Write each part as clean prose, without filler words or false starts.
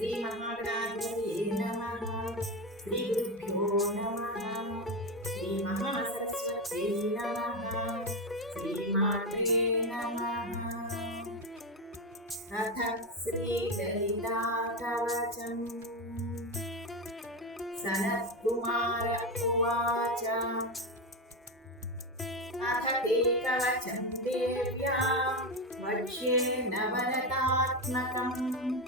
श्री महागणाधिपतये नमः। श्री गुरुभ्यो नमः। श्री महासरस्वत्यै नमः। श्रीमात्रे नमः। अथ श्रीललिताकवचम्। सनत्कुमार उवाच अथ ते कवचं देव्या वक्ष्ये नवरतात्मकम्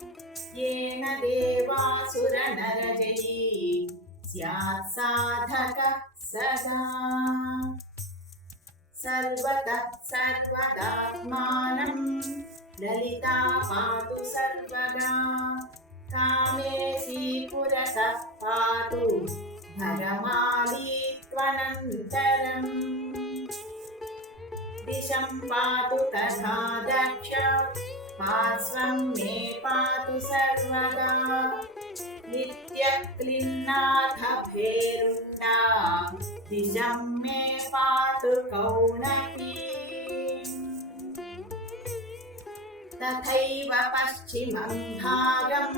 येन देवासुरनरजयी स्यात् साधकः सदा। सर्वतः सर्वदात्मानं ललिता पातु सर्वदा। कामेशी पुरतः पातु भगमाली त्वनन्तरम्। दिशं पातु तथा दक्ष पार्श्वं मे पातु सर्वदा। नित्यक्लिन्नाथ भेरुण्डा दिशं मे पातु कौणकी। तथैव पश्चिमं भागं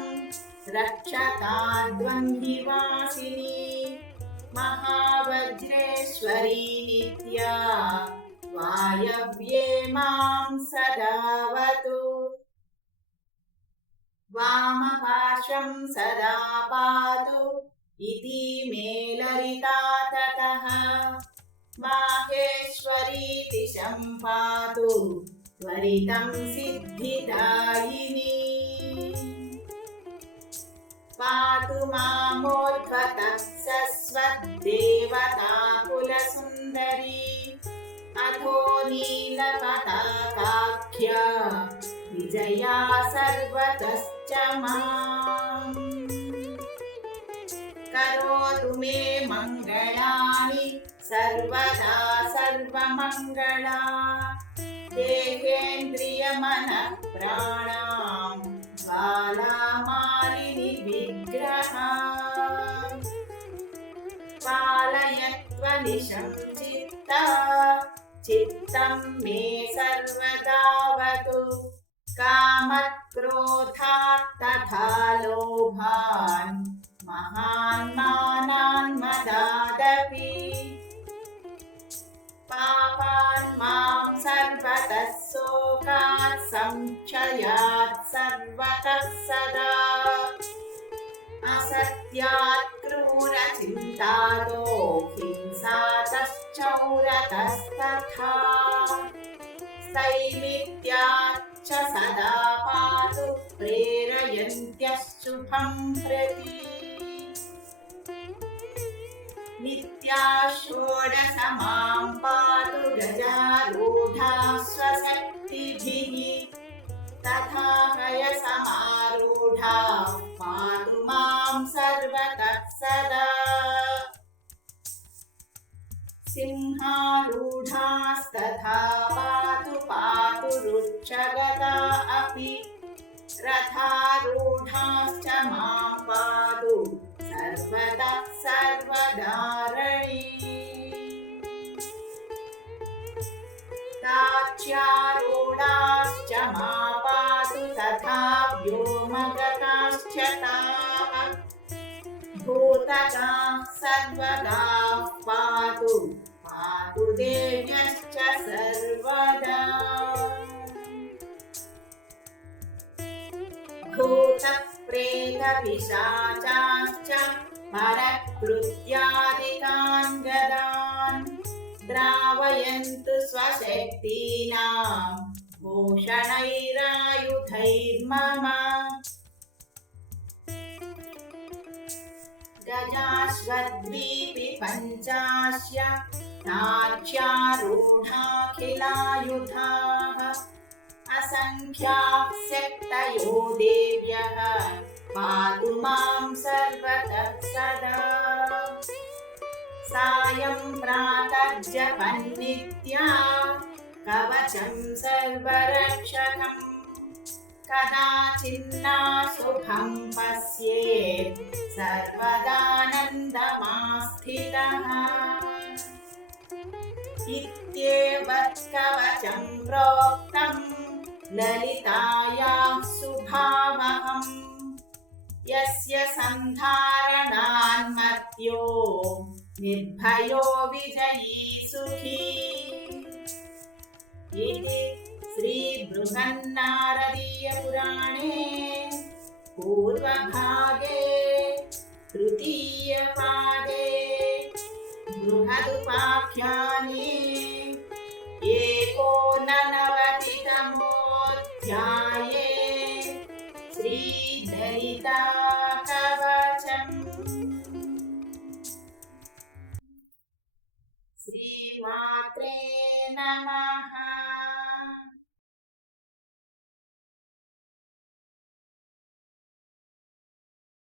रक्षताद्वन्द्विवासिनी महावज्रेश्वरी नित्या वायव्ये मां सदावतु। वामपार्श्वं सदा पातु इति मे ललिता ततः। माहेश्वरी दिशं पातु त्वरितं सिद्धिदायिनी। पातु मामोद्धतः सस्वद्देवता कुलसुन्दरी। अधो नीलपताकाख्या विजया सर्वतश्च माम्। करोतु मे मङ्गलानि सर्वदा सर्वमङ्गला। देहेन्द्रियमनः प्राणां ज्वालामालिनि विग्रहा। पालयत्वनिशं चित्तं मे सर्वदावतु। कामक्रोधात् तथा लोभान् महान् मानान् मदादपि। पापान् मां सर्वतः शोकात् संक्षयात् सर्वतः सदा। असत्यात् क्रूरचिन्तातो हिंसातश्चौरतस्तथा। स्थैमित्याच्च सदा पातु प्रेरयन्त्यः शुभं प्रति। नित्या षोडश मां पातु गजारूढा स्वशक्तिभिः। तथा हयसमारूढा पातु मां सर्वतः सदा। सिंहारूढास्तथा पातु रुक्षगता अपि। रथारूढाश्च मां पातु सर्वतः सर्वदारणी। ताच्यारूढाश्च मां पातु तथा व्योमगताश्च ताः। भूतकाः सर्वदा पातु देव्यश्च सर्वदा। भूतप्रेतपिशाचाश्च परकृत्यादिकान् गदान्। द्रावयन्तु स्वशक्तीनां भूषणैरायुधैर्मम। गजाश्वद्वीपि पञ्चास्य नाच्यारूढाखिलायुधाः। असङ्ख्याः शक्तयो देव्यः पातु मां सर्वतः सदा। सायं प्रातर्जपन्नित्या कवचं सर्वरक्षकम्। कदाचिन्नाशुभं पश्येत् सर्वदानन्दमास्थितः। इत्येवत् कवचं प्रोक्तं ललितायाः सुभावहम्। यस्य सन्धारणान्मर्त्यो निर्भयो विजयी सुखी। इति श्रीबृहन्नारदीयपुराणे पूर्वभागे तृतीयपादे बृहदुपाख्याने एकोननवतितमोऽध्याये श्रीदयिता